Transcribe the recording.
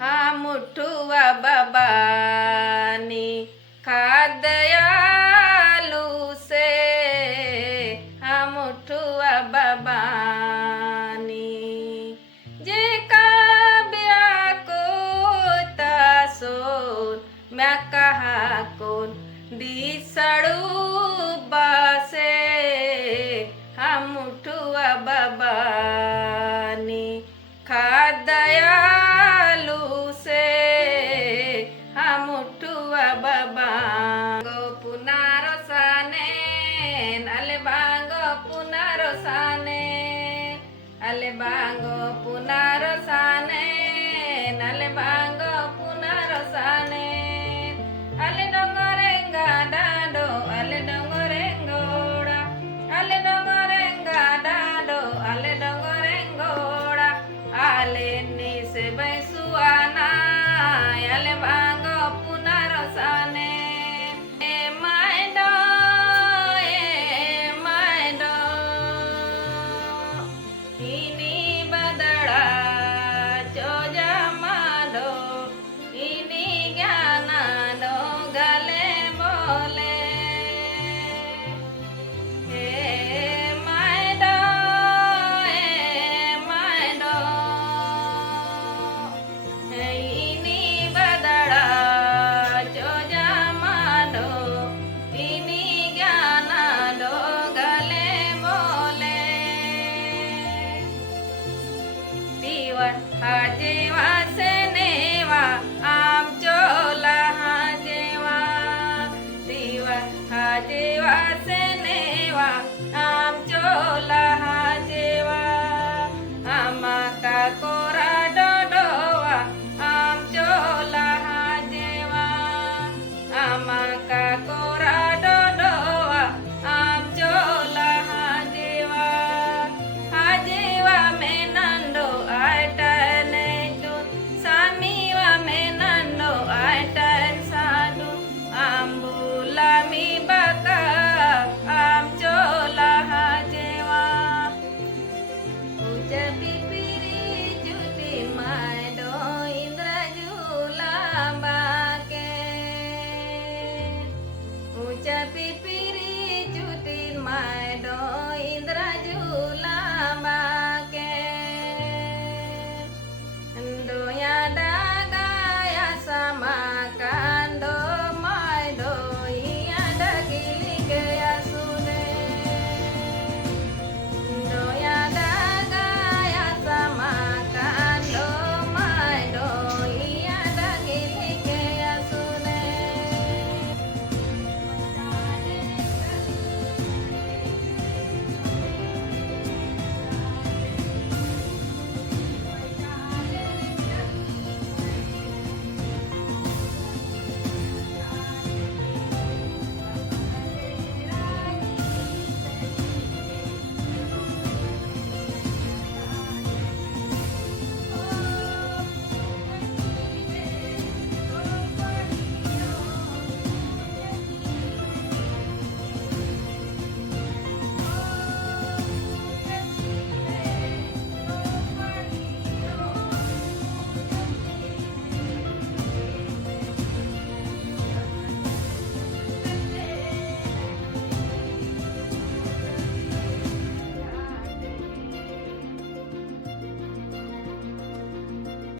हा मुठुआ बाबानी खादयालू से हा मुठुआ बाबानी जे का को तासोन मैं कहा कोन दिसड़ू बासे हा मुठुआ बाबानी खादयालू से हा मुठुआ बाबा गो पुनारसाने अले बांगो पुनारसाने अले बांगो पुनारसाने अले बांगो पुनारसाने अले डोंगरेंगा डाडो अले डोंगरेंगोड़ा अले डोंगरेंगा डाडो अले डोंगरेंगोड़ा आले निसे बैसुआ